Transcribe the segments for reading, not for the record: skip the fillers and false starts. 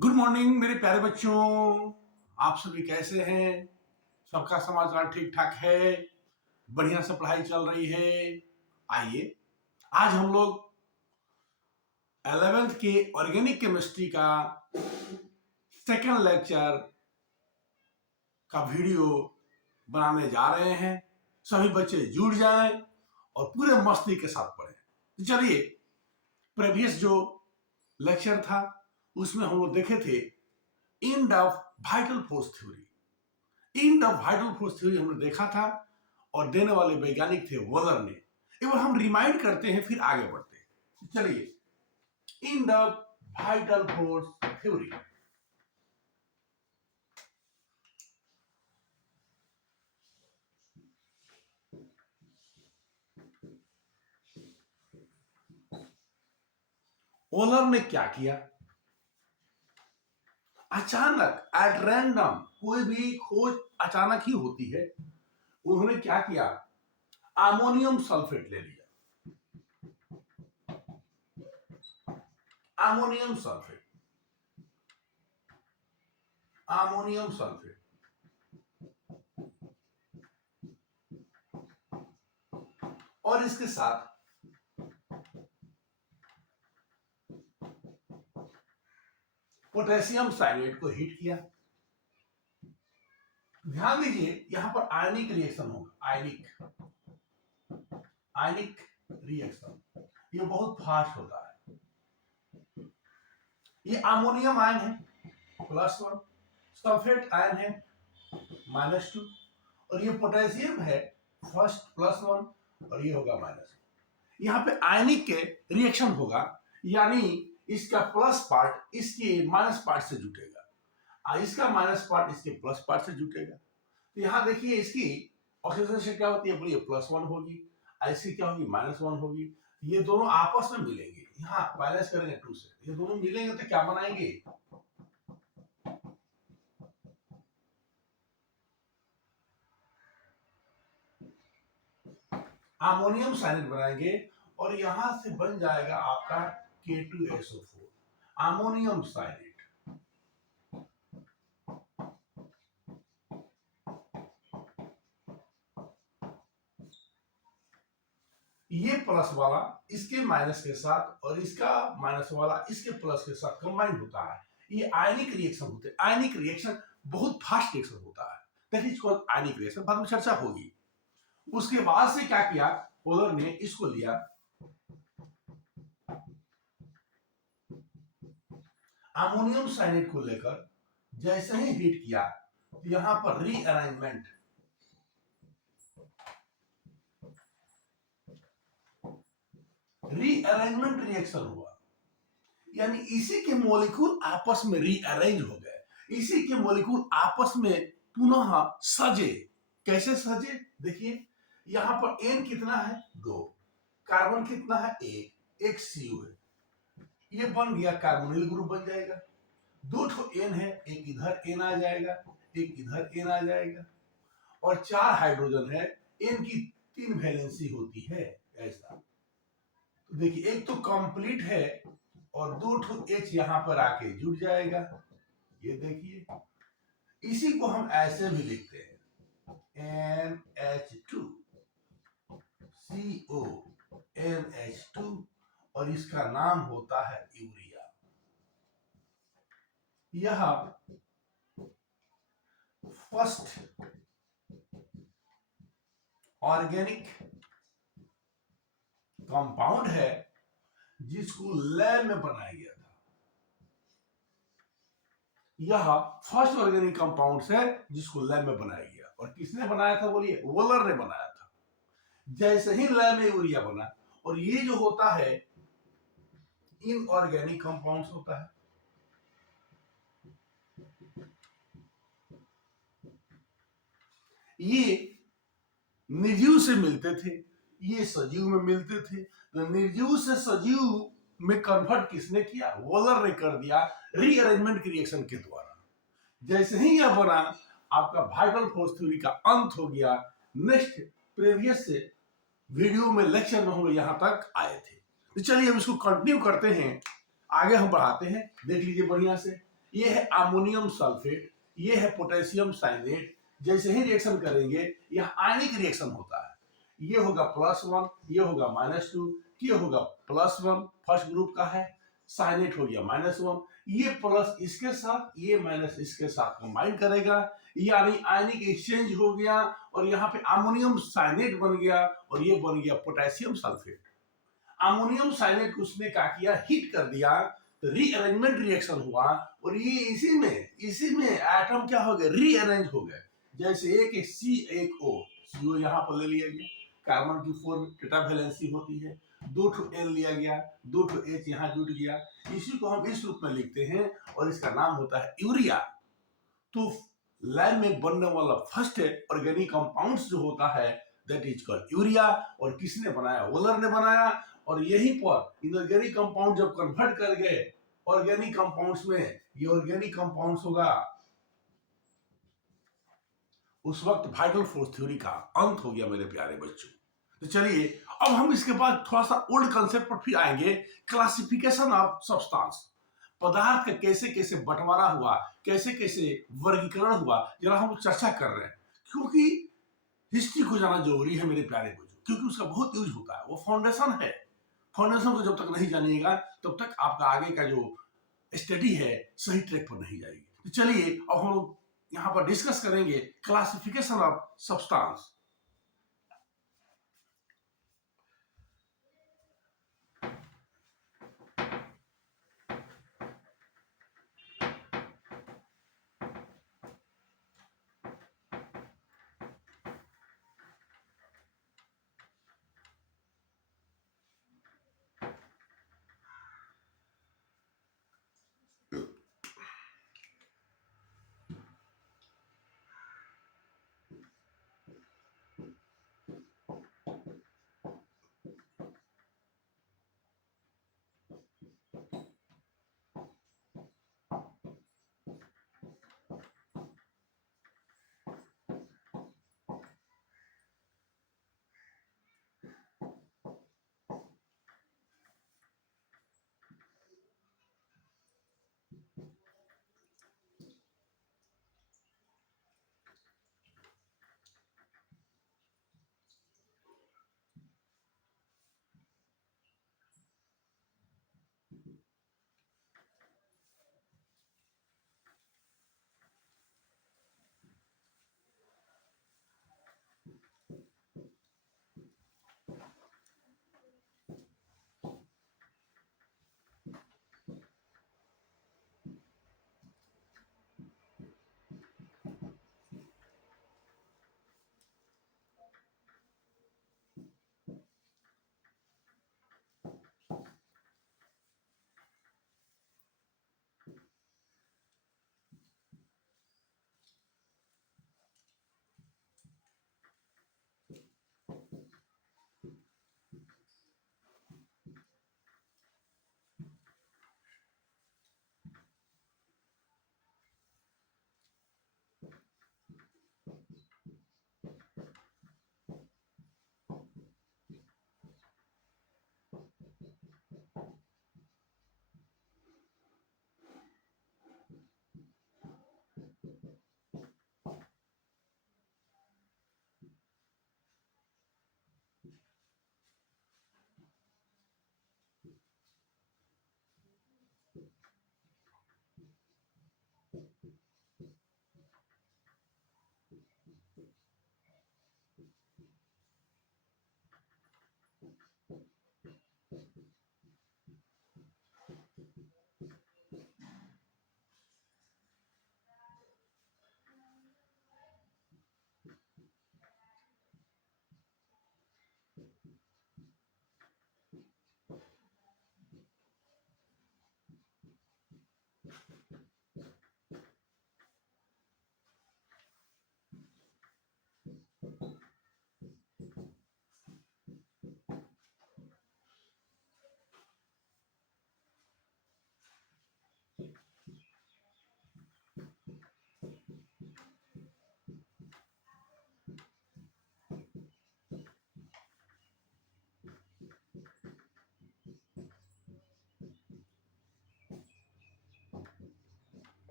Good morning मेरे प्यारे बच्चों। आप सभी कैसे हैं? सबका समाचार ठीक ठाक है? बढ़िया से पढ़ाई चल रही है? आइए आज हम लोग 11th के ऑर्गेनिक केमिस्ट्री का सेकंड लेक्चर का वीडियो बनाने जा रहे हैं। सभी बच्चे जुड़ जाएं और पूरे मस्ती के साथ पढ़ें। तो चलिए, प्रीवियस जो लेक्चर था उसमें हम लोग देखे थे end of vital force theory. End of vital force theory हमने देखा था और देने वाले वैज्ञानिक थे वॉलर ने। एक बार हम रिमाइंड करते हैं फिर आगे बढ़ते हैं। चलिए, end of vital force theory. Wohler ने क्या किया? अचानक एट रैंडम, कोई भी खोज अचानक ही होती है। उन्होंने क्या किया? अमोनियम सल्फेट ले लिया। अमोनियम सल्फेट, अमोनियम सल्फेट और इसके साथ पोटेशियम साइनेट को हीट किया। ध्यान दीजिए, यहां पर आयनिक रिएक्शन होगा। आयनिक रिएक्शन ये बहुत फास्ट होता है। ये अमोनियम आयन है +1, सल्फेट आयन है -2 और ये पोटेशियम है फर्स्ट +1 और ये होगा -1। यहाँ पे आयनिक के रिएक्शन होगा, यानी इसका प्लस पार्ट इसके माइनस पार्ट से जुटेगा और इसका माइनस पार्ट इसके प्लस पार्ट से जुटेगा। तो यहाँ देखिए, इसकी ऑक्सीडेशन क्या होती है? बोलिए +1 होगी, ऐसी क्या होगी? -1 होगी। ये दोनों आपस में मिलेंगे, यहाँ बैलेंस करेंगे 2 से, ये दोनों मिलेंगे तो क्या बनाएंगे? अमोनियम साइनेट बनाएंगे और यहां से बन जाएगा आपका K2SO4 अमोनियम साइनेट। ये प्लस वाला इसके माइनस के साथ और इसका माइनस वाला इसके प्लस के साथ कंबाइन होता है। ये आयनिक रिएक्शन होते हैं। आयनिक रिएक्शन बहुत फास्ट रिएक्शन होता है, that is called ionic reaction. बाद में चर्चा होगी। उसके बाद से क्या किया पोलर ने? इसको लिया, अमोनियम साइनेट को लेकर जैसे ही हीट किया तो यहां पर रीअरेंजमेंट, रीअरेंजमेंट रिएक्शन हुआ, यानी इसी के मॉलिक्यूल आपस में रीअरेंज हो गए, इसी के मॉलिक्यूल आपस में पुनः सजे। कैसे सजे? देखिए, यहां पर एन कितना है? 2, कार्बन कितना है? 1, एक सीयू है, ये बन गया कार्बोनिल ग्रुप बन जाएगा। 2 ठो एन है, एक इधर एन आ जाएगा, एक इधर एन आ जाएगा और 4 हाइड्रोजन है। एन की 3 वैलेंसी होती है ऐसा। तो देखिए, एक तो कंप्लीट है और 2 ठो H यहां पर आके जुड़ जाएगा। ये देखिए, इसी को हम ऐसे भी लिखते हैं NH2 CO NH2 और इसका नाम होता है यूरिया। यह फर्स्ट ऑर्गेनिक कंपाउंड है जिसको लैब में बनाया गया था। यह फर्स्ट ऑर्गेनिक कंपाउंड है जिसको लैब में बनाया गया। और किसने बनाया था? बोलिए, वॉलर ने बनाया था। जैसे ही लैब में यूरिया बना, और ये जो होता है इनऑर्गेनिक कंपाउंड्स होता है। ये निर्जीव से मिलते थे, ये सजीव में मिलते थे। तो निर्जीव से सजीव में कन्वर्ट किसने किया? वॉलर ने कर दिया रीअरेंजमेंट की रिएक्शन के द्वारा। जैसे ही यह बना, आपका वाइटल फोर्स थ्योरी का अंत हो गया। नेक्स्ट प्रीवियस से वीडियो में लेक्चर में हम लोग यहां तक आए थे। तो चलिए अब इसको कंटिन्यू करते हैं, आगे हम बढ़ाते हैं। देख लीजिए बढ़िया से, ये है अमोनियम सल्फेट, ये है पोटेशियम साइनेट। जैसे ही रिएक्शन करेंगे यह आयनिक रिएक्शन होता है। ये होगा +1, ये होगा -2, ये होगा +1 फर्स्ट ग्रुप का है, साइनेट हो गया -1, ये प्लस इसके साथ, ये माइनस इसके साथ कंबाइन करेगा, यानी आयनिक एक्सचेंज हो गया और यहाँ पे अमोनियम साइनेट बन गया और ये बन गया पोटेशियम सल्फेट। अमोनियम साइनेट को उसने क्या किया, हिट कर दिया, तो रीअरेंजमेंट रिएक्शन हुआ और ये इसी में एटम क्या हो गए, रीअरेंज हो गए। जैसे एक सी एक ओ, सीओ यहाँ पर ले लिया गया, कार्बन की 4 टेट्रा वैलेंसी होती है, 2 ठो N लिया गया, 2 ठो H यहाँ जुड़ गया, इसी को हम इस रूप में लिखते हैं और इसका नाम होता है यूरिया। तो लैब में बनने वाला फर्स्ट ऑर्गेनिक कंपाउंड्स जो होता है दैट इज कॉल्ड यूरिया। और किसने बनाया, वोलर ने बनाया। और यहीं पर इनऑर्गेनिक कंपाउंड जब कन्वर्ट कर गए ऑर्गेनिक कंपाउंड्स में, ये ऑर्गेनिक कंपाउंड्स होगा, उस वक्त वाइटल फोर्स थ्योरी का अंत हो गया मेरे प्यारे बच्चों। तो चलिए अब हम इसके बाद थोड़ा सा ओल्ड कंसेप्ट पर फिर आएंगे, क्लासिफिकेशन ऑफ सब्सटेंस। पदार्थ का कैसे कैसे बंटवारा हुआ, कैसे कैसे वर्गीकरण हुआ, जरा हम चर्चा कर रहे हैं। क्योंकि हिस्ट्री को जाना जरूरी है मेरे प्यारे बच्चों, क्योंकि उसका बहुत यूज होता है, वो फाउंडेशन है। फाउंडेशन को जब तक नहीं जानिएगा तब तक आपका आगे का जो स्टडी है सही ट्रैक पर नहीं जाएगी। तो चलिए अब हम लोग यहाँ पर डिस्कस करेंगे क्लासिफिकेशन ऑफ सब्सटेंस।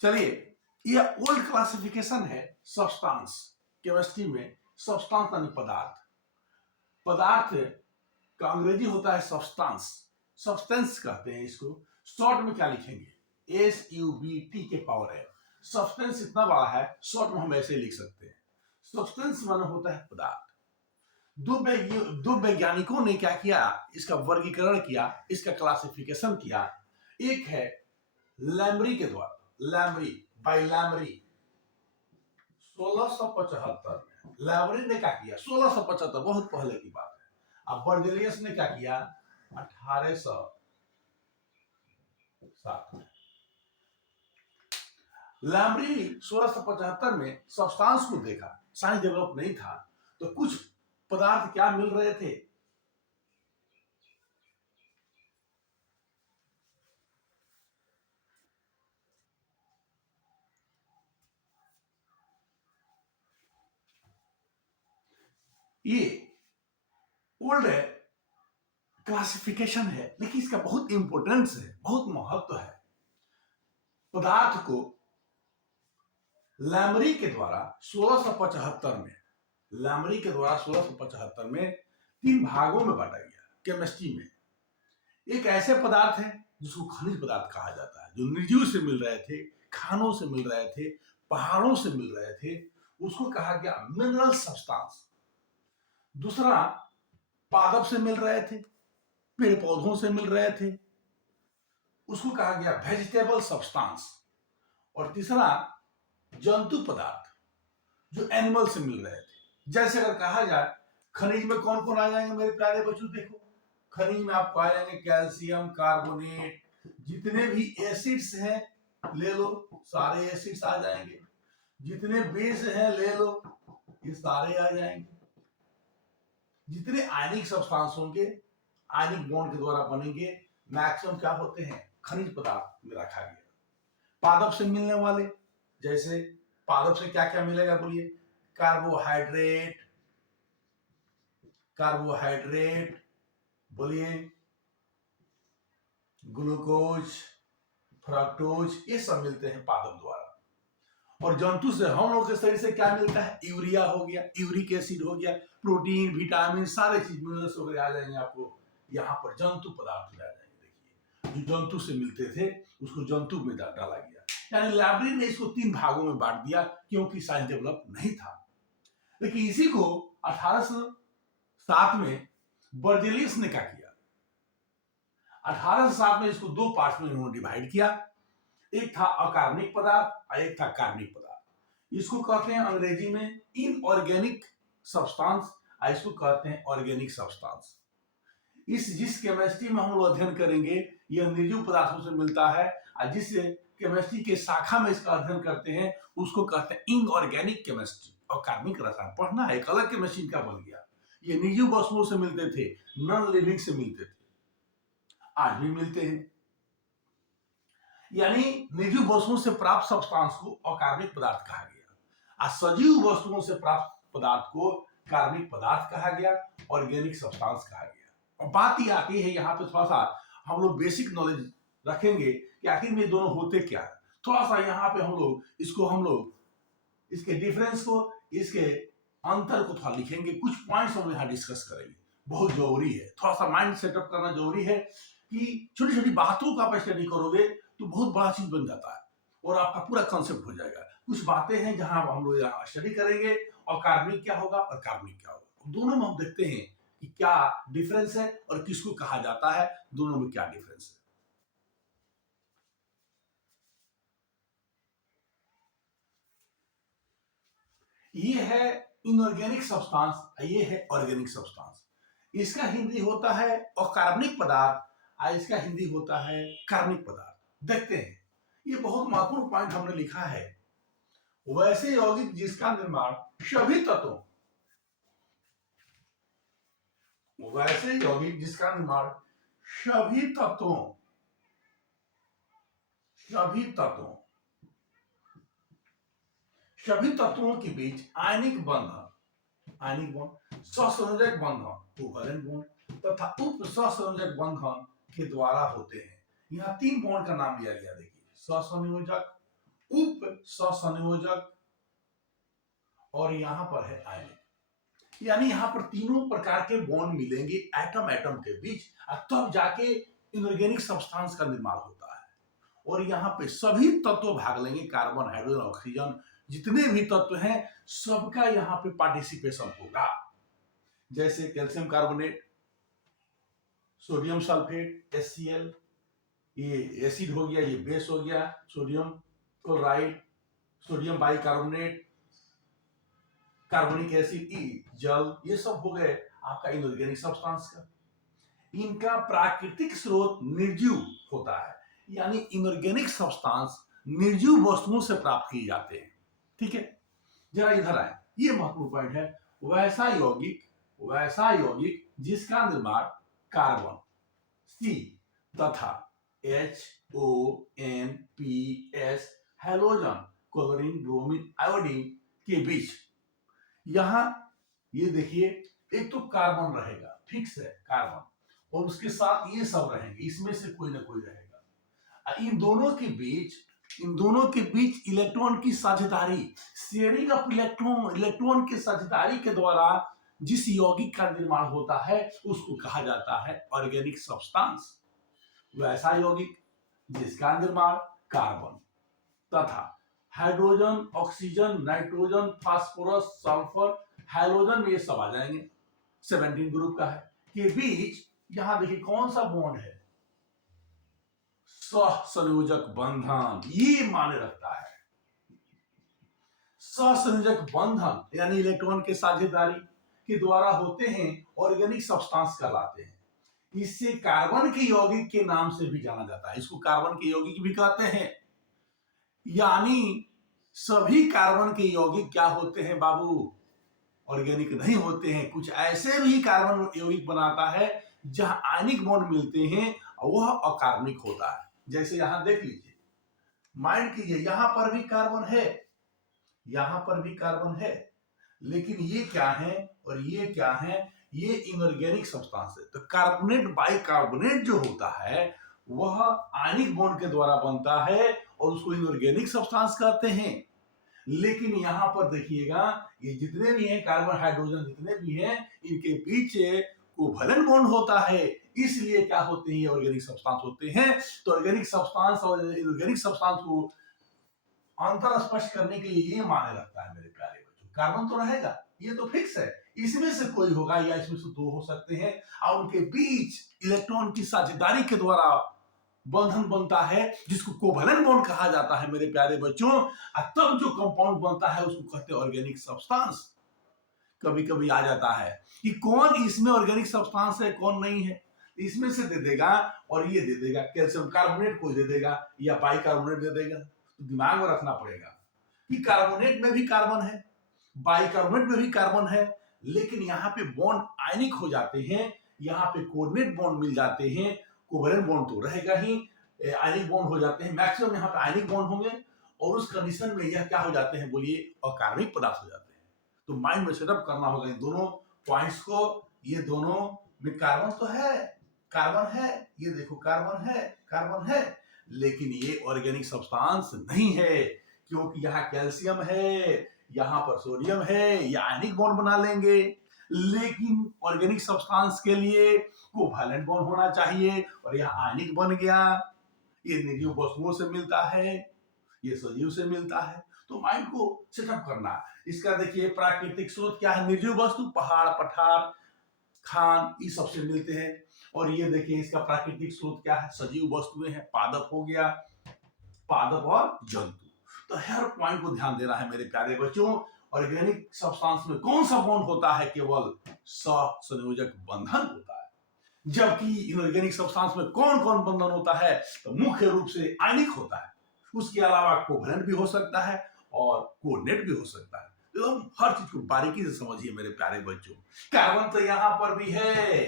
चलिए, यह ओल्ड क्लासिफिकेशन है सब्सटेंस। केमिस्ट्री में सब्सटेंस यानी पदार्थ। पदार्थ का अंग्रेजी होता है सब्सटेंस। सब्सटेंस कहते हैं इसको। शॉर्ट में क्या लिखेंगे? SUBT के पावर है। सब्सटेंस इतना बड़ा है, शॉर्ट में हम ऐसे लिख सकते हैं। सब्सटेंस माने होता है पदार्थ। दो वैज्ञानिकों ने क्या किया? इसका वर्गीकरण किया, इसका क्लासिफिकेशन किया। एक है लैमरी के द्वारा, लैमरी बाय लैमरी 1675 में। लैमरी ने क्या किया? 1675, बहुत पहले की बात है। अब बर्जेलियस ने क्या किया? 1807 में। लैमरी 1675 में सब्सटेंस को देखा। साइंस डेवलप नहीं था, तो कुछ पदार्थ क्या मिल रहे थे? ये ओल्ड क्लासिफिकेशन है, लेकिन इसका बहुत इंपॉर्टेंस है, बहुत महत्व है। पदार्थ को लैमरी के द्वारा 1675 में, लैमरी के द्वारा 1675 में 3 भागों में बांटा गया केमिस्ट्री में। एक ऐसे पदार्थ है जिसको खनिज पदार्थ कहा जाता है, जो निर्जीव से मिल रहे थे, खानों से मिल रहे थे, पहाड़ों से मिल रहे थे, उसको कहा गया मिनरल सब्सटेंस। दूसरा पादप से मिल रहे थे, पेड़ पौधों से मिल रहे थे, उसको कहा गया वेजिटेबल सब्सटेंस। और तीसरा जंतु पदार्थ, जो एनिमल से मिल रहे थे। जैसे अगर कहा जाए खनिज में कौन कौन आ जाएंगे मेरे प्यारे बच्चों? देखो, खनिज में आपको आ जाएंगे कैल्शियम कार्बोनेट, जितने भी एसिड्स हैं ले लो, सारे एसिड्स आ जाएंगे। जितने बेस हैं ले लो, ये सारे आ जाएंगे। जितने आयनिक सब्सटेंस होंगे, आयनिक बॉन्ड के द्वारा बनेंगे, मैक्सिमम क्या होते हैं? खनिज पदार्थ में रखा गया। पादप से मिलने वाले, जैसे पादप से क्या क्या मिलेगा बोलिए? कार्बोहाइड्रेट, कार्बोहाइड्रेट बोलिए, ग्लूकोज, फ्रक्टोज, ये सब मिलते हैं पादप द्वारा। और जंतु से हम लोग के शरीर से क्या मिलता है? यूरिया हो गया, यूरिक एसिड हो गया, प्रोटीन, विटामिन, सारे चीज मिनरल्स वगैरह आ जाएंगे आपको यहाँ पर। जंतु पदार्थ आ जाएंगे। देखिए, जो जंतु से मिलते थे उसको जंतु में डाला गया। यानी लाइब्रेरी ने इसको 3 भागों में बांट दिया, क्योंकि साइंस डेवलप नहीं था। लेकिन इसी को 1807 में बर्जेलियस ने क्या किया? 1807 में इसको 2 पार्ट्स में उन्होंने डिवाइड किया। एक था अकार्बनिक पदार्थ और एक था कार्बनिक पदार्थ। इसको कहते हैं अंग्रेजी में इनऑर्गेनिक सब्सटेंस, और इसको कहते हैं ऑर्गेनिक सब्सटेंस। जिस केमिस्ट्री में हम लोग अध्ययन करेंगे, यह निर्जीव पदार्थों से मिलता है, और जिस केमिस्ट्री के शाखा में इसका अध्ययन करते हैं उसको कहते हैं इनऑर्गेनिक केमिस्ट्री। और कार्बनिक रसायन पढ़ना है, एक अलग केमिस्ट्री का बन गया। ये निर्जीव वस्तुओं से मिलते थे, नॉन लिविंग से मिलते थे, आज भी मिलते हैं। यानी निर्जीव वस्तुओं से प्राप्त सब्सटेंस को अकार्बनिक पदार्थ कहा गया, और सजीव वस्तुओं से प्राप्त पदार्थ को कार्बनिक पदार्थ कहा गया, ऑर्गेनिक सब्सटेंस कहा गया। और बात ये आती है, यहाँ पे थोड़ा सा हम लोग बेसिक नॉलेज रखेंगे कि आखिर में दोनों होते क्या है। थोड़ा सा यहाँ पे हम लोग इसके डिफरेंस को, इसके अंतर को थोड़ा लिखेंगे। कुछ पॉइंट्स हम यहाँ डिस्कस करेंगे, बहुत जरूरी है। थोड़ा सा माइंड सेटअप करना जरूरी है कि छोटी छोटी बातों का आप स्टडी करोगे तो बहुत बड़ा चीज बन जाता है। और आपका पूरा कॉन्सेप्ट हो जाएगा। कुछ बातें हैं जहां हम लोग यहाँ स्टडी करेंगे, और कार्बनिक क्या होगा और कार्बनिक क्या होगा, दोनों में हम देखते हैं कि क्या डिफरेंस है और किसको कहा जाता है, दोनों में क्या डिफरेंस है। ये है इनऑर्गेनिक सब्सटेंस, ये है ऑर्गेनिक सब्सटेंस। इसका हिंदी होता है अकार्बनिक पदार्थ, और इसका हिंदी होता है कार्बनिक पदार्थ। देखते हैं, ये बहुत महत्वपूर्ण पॉइंट हमने लिखा है। वैसे यौगिक जिसका निर्माण सभी तत्वों, वैसे यौगिक जिसका निर्माण सभी तत्वों, सभी तत्वों, सभी तत्वों के बीच आयनिक बंधन, आयनिक बॉन्ड, सहसंयोजक बंधन, कोवैलेंट बॉन्ड तथा उप सहसंयोजक बंधन के द्वारा होते हैं। यहाँ 3 बॉन्ड का नाम लिया गया, देखिए, सहसंयोजक, उप सहसंयोजक और यहां पर है आयनिक। यानी यहां पर तीनों प्रकार के बॉन्ड मिलेंगे एटम एटम के बीच, तब जाके इनऑर्गेनिक सब्सटेंस का निर्माण होता है। और यहाँ पे सभी तत्व भाग लेंगे, कार्बन, हाइड्रोजन, ऑक्सीजन, जितने भी तत्व हैं सबका यहाँ पे पार्टिसिपेशन होगा। जैसे calcium carbonate, sodium sulphate HCl, ये एसिड हो गया, ये बेस हो गया, sodium chloride, sodium bicarbonate, carbonic acid, जल, ये सब हो गए आपका इनऑर्गेनिक सब्सटेंस का। इनका प्राकृतिक स्रोत निर्जीव होता है, यानी इनऑर्गेनिक सब्सटेंस निर्जीव वस्तुओं से प्राप्त किए जाते हैं। ठीक है, जरा इधर आए, ये महत्वपूर्ण पॉइंट है। वैसा यौगिक, वैसा यौगिक जिसका निर्माण कार्बन, C तथा HONPS, halogen, chlorine, bromine, iodine के बीच, यहां ये देखिए, एक तो कार्बन रहेगा, फिक्स है कार्बन, और उसके साथ ये सब रहेंगे, इसमें से कोई ना कोई रहेगा। इन दोनों के बीच, इन दोनों के बीच इलेक्ट्रॉन की साझेदारी, शेयरिंग ऑफ इलेक्ट्रॉन, इलेक्ट्रॉन के साझेदारी के द्वारा जिस यौगिक का निर्माण होता है उसको कहा जाता है ऑर्गेनिक सब्सटेंस। वैसा यौगिक जिसका निर्माण कार्बन तथा hydrogen, oxygen, nitrogen, phosphorus, sulphur, hydrogen, ये सब आ जाएंगे, 17 ग्रुप का है, के बीच यहां देखिए कौन सा बॉन्ड है, सहसंयोजक बंधन, ये माने रखता है। सहसंयोजक बंधन यानी इलेक्ट्रॉन के साझेदारी के द्वारा होते हैं, ऑर्गेनिक सब्सटेंस कहलाते हैं। इससे कार्बन के यौगिक के नाम से भी जाना जाता है, इसको कार्बन के यौगिक भी कहते हैं। यानी सभी कार्बन के यौगिक क्या होते हैं बाबू, ऑर्गेनिक नहीं होते हैं। कुछ ऐसे भी कार्बन यौगिक बनाता है जहां आयनिक बॉन्ड मिलते हैं और वह अकार्बनिक होता है। जैसे यहां देख लीजिए, माइंड कीजिए, यहां पर भी कार्बन है, यहां पर भी कार्बन है, लेकिन ये क्या है और ये क्या है, ये इनऑर्गेनिक सब्सटेंस है। तो कार्बोनेट बाइकार्बोनेट जो होता है वह आयनिक बॉन्ड के द्वारा बनता है और उसको इनऑर्गेनिक सब्सटेंस कहते हैं। लेकिन यहां पर देखिएगा, ये जितने भी हैं कार्बन, हाइड्रोजन, जितने भी हैं, इनके बीच कोवैलेंट बॉन्ड होता है, इसलिए क्या होते हैं, ये ऑर्गेनिक सब्सटेंस होते हैं। तो ऑर्गेनिक सब्सटेंस और इनऑर्गेनिक सब्सटेंस को अंतर स्पष्ट करने के लिए ये माने रखता है मेरे प्यारे बच्चों, कार्बन तो रहेगा, ये तो फिक्स है, इसमें से कोई होगा या इसमें से दो हो सकते हैं, और उनके बीच इलेक्ट्रॉन की साझेदारी के द्वारा बंधन बनता है, जिसको कोवैलेंट बॉन्ड कहा जाता है मेरे प्यारे बच्चों। तब जो कंपाउंड बनता है उसको कहते हैं ऑर्गेनिक सब्सटेंस। कभी कभी आ जाता है कि कौन इसमें ऑर्गेनिक सब्सटेंस है कौन नहीं है, इसमें से दे देगा और ये दे देगा, कैल्शियम कार्बोनेट कोई दे देगा या बाइकार्बोनेट दे देगा। तो दिमाग में रखना पड़ेगा कि कार्बोनेट में भी कार्बन है, बाइकार्बोनेट में भी कार्बन है, लेकिन यहाँ पे बॉन्ड आयनिक हो जाते हैं, यहाँ पे कोऑर्डिनेट बॉन्ड मिल जाते हैं, कोवैलेंट बॉन्ड तो रहेगा ही, आयनिक बॉन्ड हो जाते हैं, मैक्सिमम यहाँ पे आयनिक बॉन्ड होंगे, और उस कंडीशन में यह क्या हो जाते हैं बोलिए, अकार्बनिक पदार्थ हो जाते हैं। तो माइंड में सेटअप करना होगा इन दोनों पॉइंट्स को, ये दोनों में कार्बन तो है, कार्बन है, ये देखो कार्बन है, कार्बन है, लेकिन ये ऑर्गेनिक सब्सटेंस नहीं है, क्योंकि यहाँ कैल्शियम है, यहाँ पर सोडियम है, ये आयनिक बॉन्ड बना लेंगे। लेकिन ऑर्गेनिक सब्सटेंस के लिए कोवैलेंट बॉन्ड होना चाहिए, और यहाँ आयनिक बन गया, ये निर्जीव वस्तुओं से मिलता है, ये सजीव से मिलता है। तो माइंड को सेटअप करना है। इसका देखिए प्राकृतिक स्रोत क्या है, निर्जीव वस्तु, पहाड़, पठार, खान, ये सबसे मिलते हैं। और ये देखिए इसका प्राकृतिक स्रोत क्या है, सजीव वस्तुएं हैं, पादप हो गया, पादप और जंतु। तो हर पॉइंट को ध्यान देना है मेरे प्यारे बच्चों। ऑर्गेनिक सब्सटेंस में कौन सा बॉन्ड होता है, केवल सहसंयोजक बंधन होता है। जबकि इनऑर्गेनिक सब्सटेंस में कौन कौन बंधन होता है, तो मुख्य रूप से आयनिक होता है, उसके अलावा कोवलेंट भी हो सकता है और कोऑर्डिनेट भी हो सकता है। तो हम हर चीज को बारीकी से समझिए मेरे प्यारे बच्चों। कार्बन तो यहां पर भी है,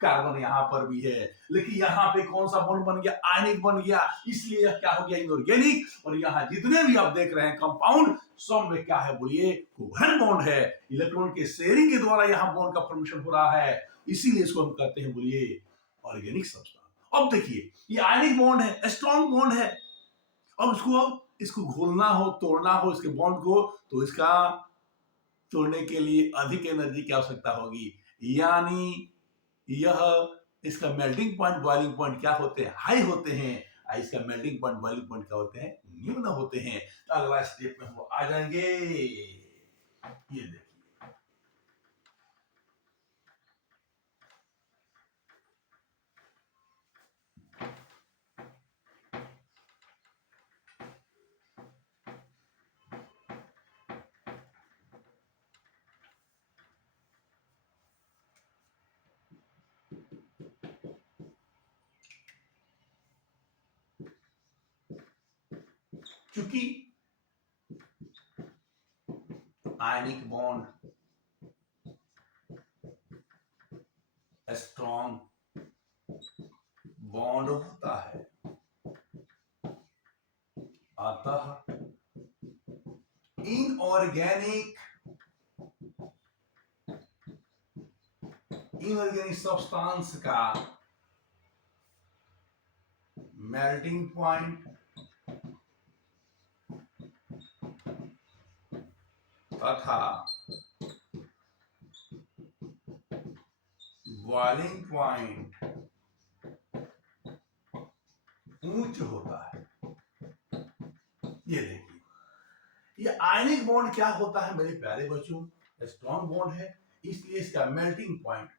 कार्बन यहां पर भी है, लेकिन यहां पे कौन सा बॉन्ड बन गया, आयनिक बन गया, इसलिए यह क्या हो गया, इनऑर्गेनिक। और यहां जितने भी आप देख रहे हैं कंपाउंड, सब में क्या है बोलिए, कोवलेंट बॉन्ड है। इलेक्ट्रॉन के शेयरिंग के द्वारा यहां बॉन्ड का फॉर्मेशन हो रहा है, इसीलिए इसको हम कहते हैं बोलिए ऑर्गेनिक सब्सटेंस। अब देखिए ये आयनिक बॉन्ड है, स्ट्रॉन्ग बॉन्ड है। अब इसको घोलना हो, तोड़ना हो इसके बॉन्ड को, तो इसका तोड़ने के लिए अधिक एनर्जी की आवश्यकता होगी। यानी यह इसका मेल्टिंग पॉइंट, बॉइलिंग पॉइंट क्या होते हैं, हाई होते हैं। इसका मेल्टिंग पॉइंट, बॉइलिंग पॉइंट क्या होते हैं, निम्न होते हैं। तो अगला स्टेप में हम आ जाएंगे। ये देखिए चूंकि आयनिक बॉन्ड स्ट्रॉन्ग बॉन्ड होता है, अतः इनऑर्गेनिक सब्सटेंस का मेल्टिंग पॉइंट तथा बॉइलिंग पॉइंट उच्च होता है। ये देखिए ये आयनिक बॉन्ड क्या होता है मेरे प्यारे बच्चों, स्ट्रॉन्ग बॉन्ड है, इसलिए इसका मेल्टिंग पॉइंट,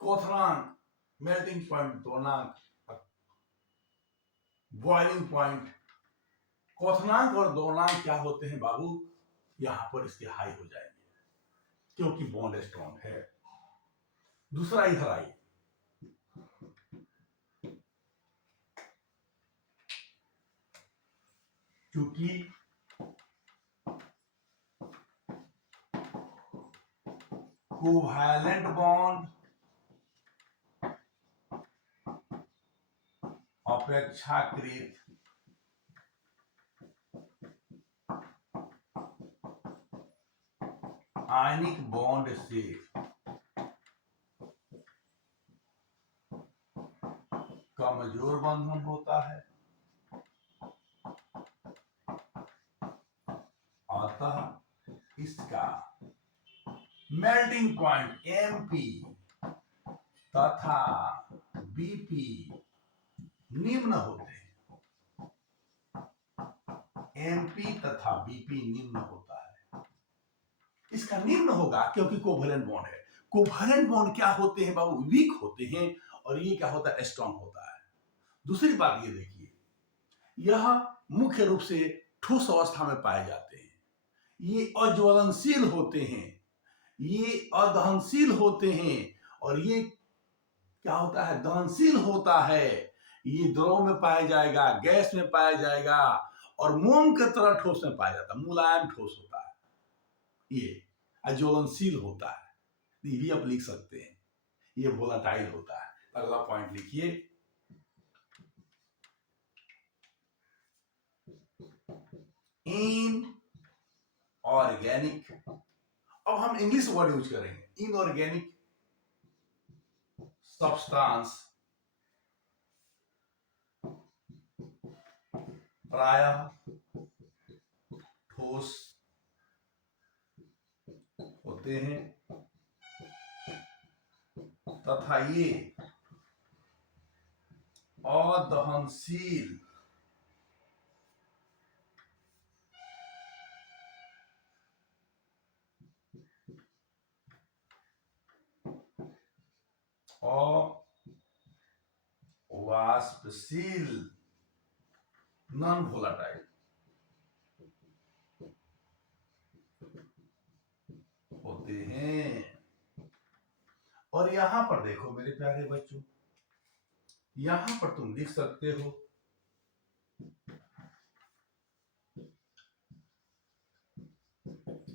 क्वथनांक, मेल्टिंग पॉइंट दोलनांक, बॉइलिंग पॉइंट, क्वथनांक और दोलनांक क्या होते हैं बाबू, यहां पर इसके हाई हो जाएंगे, क्योंकि बॉन्ड स्ट्रॉन्ग है। दूसरा इधर आइए, क्योंकि कोवैलेंट बॉन्ड अपेक्षाकृत आयनिक बॉन्ड से कमजोर बंधन होता है, अतः इसका मेल्टिंग पॉइंट एमपी तथा बीपी निम्न होते हैं। एमपी तथा बीपी निम्न होता है। इसका निम्न होगा क्योंकि कोवैलेंट बॉन्ड है। कोवैलेंट बॉन्ड क्या होते हैं बाबू, वीक होते हैं, और ये क्या होता है, स्ट्रॉन्ग होता है। दूसरी बात ये देखिए, यह मुख्य रूप से ठोस अवस्था में पाए जाते हैं, ये अज्वलनशील होते हैं, ये अदहनशील होते हैं, और ये क्या होता है, दहनशील होता है। ये द्रव में पाया जाएगा, गैस में पाया जाएगा, और मोम के तरह ठोस में पाया जाता है, मुलायम ठोस होता है। ये अज्वलनशील होता है, ये भी आप लिख सकते हैं। ये वोलाटाइल होता है। अगला पॉइंट लिखिए, इन ऑर्गेनिक, अब हम इंग्लिश वर्ड यूज करेंगे, इनऑर्गेनिक सब्सटेंस प्रायः ठोस होते हैं तथा ये अदहनशील अवाष्पशील नॉन वोलाटाइल होते हैं। और यहां पर देखो मेरे प्यारे बच्चों, यहां पर तुम लिख सकते हो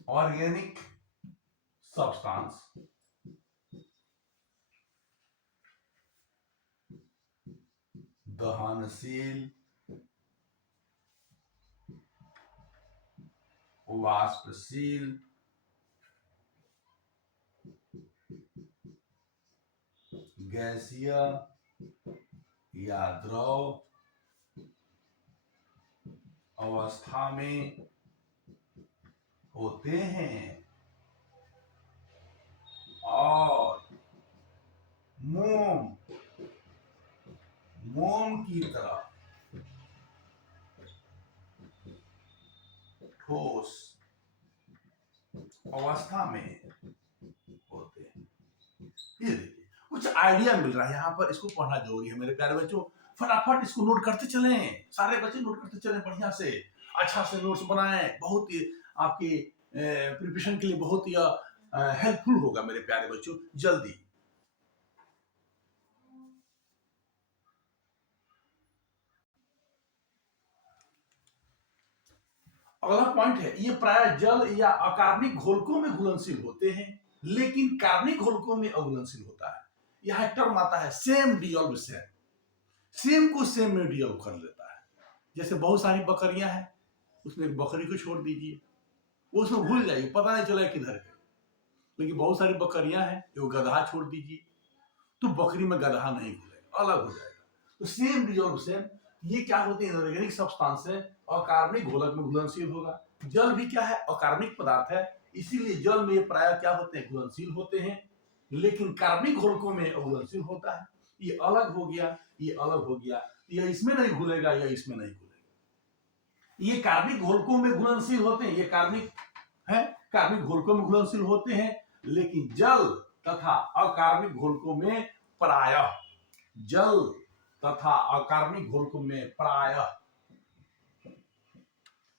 ऑर्गेनिक सब्सटेंस दहनशील वाष्पशील गैसीय या द्रव अवस्था में होते हैं और मोम की तरह ठोस अवस्था में होते हैं। ये देखिए कुछ आइडिया मिल रहा है यहाँ पर, इसको पढ़ना जरूरी है मेरे प्यारे बच्चों। फटाफट इसको नोट करते चलें, सारे बच्चे नोट करते चलें, बढ़िया से अच्छा से नोट्स बनाएं। बहुत ही आपकी प्रिपरेशन के लिए बहुत ही हेल्पफुल होगा मेरे प्यारे बच्चों। जल्दी अगला पॉइंट है, ये प्राय जल या अकार्बनिक घोलकों में घुलनशील होते हैं, लेकिन कार्बनिक घोलकों में अघुलनशील होता है। यह एक टर्म आता है सेम डिजॉल्व सेम, सेम को सेम में डिजॉल्व कर लेता है। जैसे बहुत सारी बकरियां हैं, उसमें एक बकरी को छोड़ दीजिए, वो उसमें भूल जाएगी, पता नहीं चला किधर है। लेकिन बहुत सारी बकरियां हैं, वो गधा छोड़ दीजिए तो बकरी में गधा नहीं घुलेगा, अलग हो जाएगा। तो सेम डिजॉल्व सेम, ये क्या होते हैं ऑर्गेनिक सब्सटेंस है, अकार्बनिक घोलक में घुलनशील होगा। जल भी क्या है, अकार्बनिक पदार्थ है, इसीलिए जल में प्राय क्या होते हैं, घुलनशील होते हैं, लेकिन कार्बनिक घोलकों में अघुलनशील होता है। ये अलग हो गया, ये अलग हो गया, ये इसमें नहीं घुलेगा या इसमें नहीं घुलेगा। ये कार्बनिक घोलकों में घुलनशील होते हैं, ये कार्बनिक है, कार्बनिक घोलकों में घुलनशील होते हैं, लेकिन जल तथा अकार्बनिक घोलकों में प्रायः, जल तथा अकार्बनिक घोलकों में प्रायः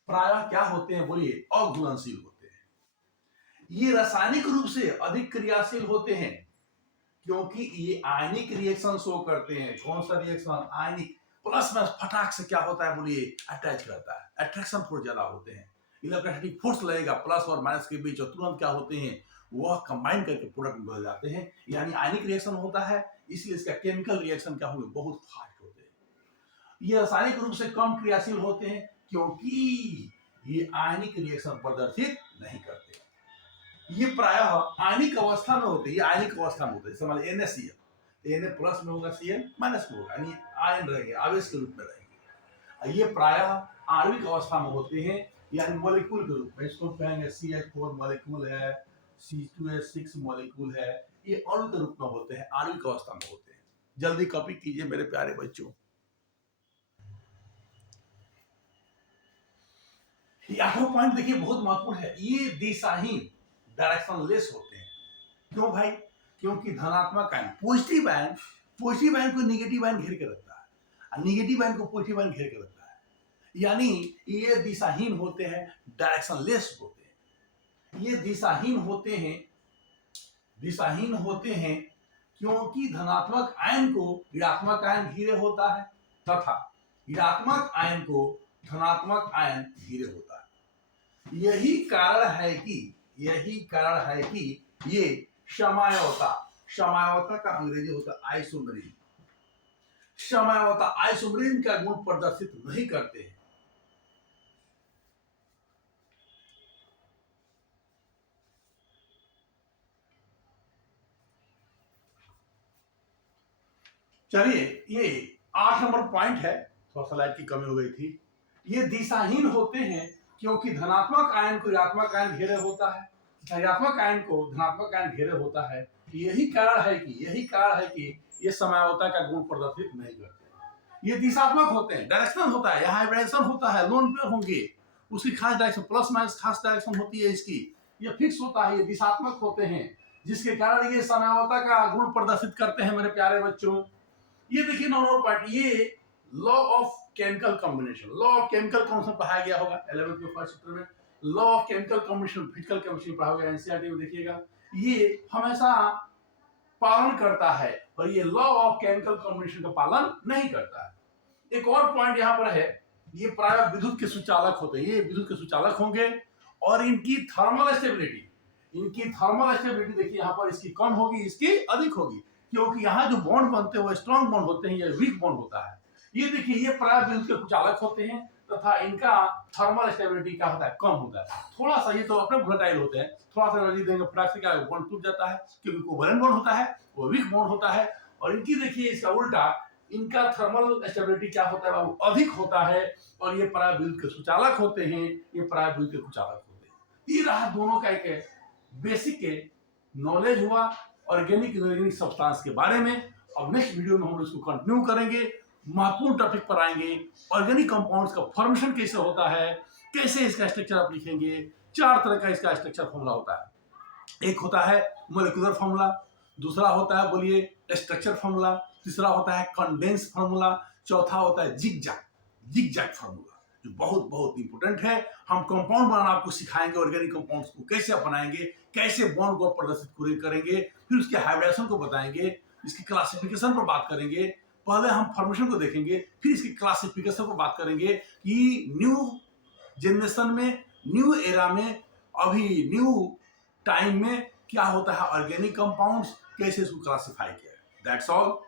क्या होते हैं, बोलिए, अघुलनशील होते हैं। ये रासायनिक रूप से अधिक क्रियाशील होते हैं क्योंकि ये आयनिक रिएक्शन शो करते हैं। कौन सा रिएक्शन, आयनिक। प्लस में फटाक से क्या होता है, बोलिए, अटैच करता है, अट्रैक्शन फोर्स ज्यादा होते हैं, इलेक्ट्रोस्टैटिक फोर्स लगेगा प्लस और माइनस के बीच, और तुरंत क्या होते हैं, वह कंबाइन करके प्रोडक्ट बदल जाते हैं। यानी आयनिक रिएक्शन होता है, इसलिए इसका केमिकल रिएक्शन क्या होंगे, बहुत फास्ट होते हैं। ये रासायनिक रूप से कम क्रियाशील होते हैं क्योंकि ये आयनिक रिएक्शन प्रदर्शित नहीं करते। ये प्रायः आयनिक अवस्था में होते हैं, ये आयनिक अवस्था में होते हैं। समझ, NaCl, Na प्लस में होगा, Cl माइनस में होगा, यानी आयन रहेंगे, आवेश के रूप में रहेंगे। ये प्रायः आणविक अवस्था में होते हैं, यानी मॉलिक्यूल के रूप में। इसको कहेंगे CH4 मॉलिक्यूल है, C2H6 मॉलिक्यूल है, ये अणु के रूप में होते हैं, आणविक अवस्था में होते हैं। जल्दी कॉपी कीजिए मेरे प्यारे बच्चों। ये आठवां पॉइंट देखिए, बहुत महत्वपूर्ण है। ये दिशाहीन, डायरेक्शनलेस होते हैं। क्यों भाई, क्योंकि धनात्मक आयन, पॉजिटिव आयन को नेगेटिव आयन घेर के रखता है, और नेगेटिव आयन को पॉजिटिव आयन घेर के रखता है। यानी ये दिशाहीन होते हैं, डायरेक्शनलेस होते हैं। ये दिशाहीन होते हैं क्योंकि धनात्मक आयन को ऋणात्मक आयन घेरे होता है, तथा ऋणात्मक आयन को धनात्मक आयन घेरे होता है। यही कारण है कि ये समयावता का अंग्रेजी होता है आइसोमरीन, समयावता आइसोमरीन का गुण प्रदर्शित नहीं करते हैं। चलिए, ये 8 नंबर पॉइंट है, थोड़ा सा लाइट की कमी हो गई थी। ये दिशाहीन होते हैं क्योंकि धनात्मक आयन को ऋणात्मक आयन घेरे होता है, ऋणात्मक आयन को धनात्मक आयन घेरे होता है। यही कारण है कि ये समयावता का गुण प्रदर्शित नहीं करते। ये दिशात्मक होते हैं, डायरेक्शन होता है, यहाँ डायरेक्शन होता है, लोन पेयर होंगे, उसकी खास डायरेक्शन, प्लस माइनस खास डायरेक्शन होती है इसकी, ये फिक्स होता है। ये दिशात्मक होते हैं जिसके कारण ये समयावता का गुण प्रदर्शित करते हैं मेरे प्यारे बच्चों। ये देखिए नंबर पार्ट, ये law of chemical combination, law of chemical combination पढ़ाया गया होगा 11th के फर्स्ट चैप्टर में। Law of chemical combination physical chemistry पढ़ा होगा एनसीईआरटी में, देखिएगा ये हमेशा पालन करता है और ये लॉ ऑफ केमिकल कॉम्बिनेशन का पालन नहीं करता है। एक और पॉइंट यहाँ पर है, ये प्राय विद्युत के सुचालक होते हैं, ये विद्युत के सुचालक होंगे और इनकी थर्मल स्टेबिलिटी, देखिए यहाँ पर इसकी कम होगी, इसकी अधिक होगी, क्योंकि यहाँ जो बॉन्ड बनते हैं वो स्ट्रॉन्ग बॉन्ड होते हैं या वीक बॉन्ड होता है। ये देखिए ये प्राय विद्युत के कुचालक होते हैं तथा इनका थर्मल स्टेबिलिटी क्या होता है, कम होता है। थोड़ा सा ये तो अपने वोलेटाइल होते हैं, थोड़ा सा एनर्जी देंगे फटाक से क्या बॉन्ड टूट जाता है, क्योंकि कोवैलेंट बॉन्ड होता है, वो वीक बॉन्ड होता है। और इनकी देखिए इसका उल्टा, इनका थर्मल स्टेबिलिटी क्या होता है, वो अधिक होता है और ये प्राय विद्युत के सुचालक होते हैं, ये प्राय विद्युत के कुचालक होते हैं। ये रहा दोनों का एक बेसिक नॉलेज हुआ ऑर्गेनिक इनऑर्गेनिक सब्सटेंस के बारे में। अब नेक्स्ट वीडियो में हम इसको कंटिन्यू करेंगे, महत्वपूर्ण टॉपिक पर आएंगे, ऑर्गेनिक कंपाउंड्स का फॉर्मेशन कैसे होता है, कैसे इसका स्ट्रक्चर आप लिखेंगे। 4 तरह का इसका स्ट्रक्चर फॉर्मूला होता है। एक होता है मोलिकुलर फॉर्मूला, दूसरा होता है बोलिए स्ट्रक्चर फॉर्मूला, तीसरा होता है कंडेंस फॉर्मूला, चौथा होता है जिगजैग फॉर्मूला, जो बहुत बहुत इंपॉर्टेंट है। हम कंपाउंड बनाना आपको सिखाएंगे, ऑर्गेनिक कंपाउंड्स को कैसे अपनाएंगे, कैसे बॉन्ड को प्रदर्शित करेंगे, फिर उसके हाइब्रिडेशन को बताएंगे, इसकी क्लासिफिकेशन पर बात करेंगे। पहले हम फॉर्मेशन को देखेंगे, फिर इसकी क्लासिफिकेशन पर बात करेंगे कि न्यू जनरेशन में, न्यू एरा में, अभी न्यू टाइम में क्या होता है ऑर्गेनिक कंपाउंड्स, कैसे इसको क्लासिफाई किया है। That's all.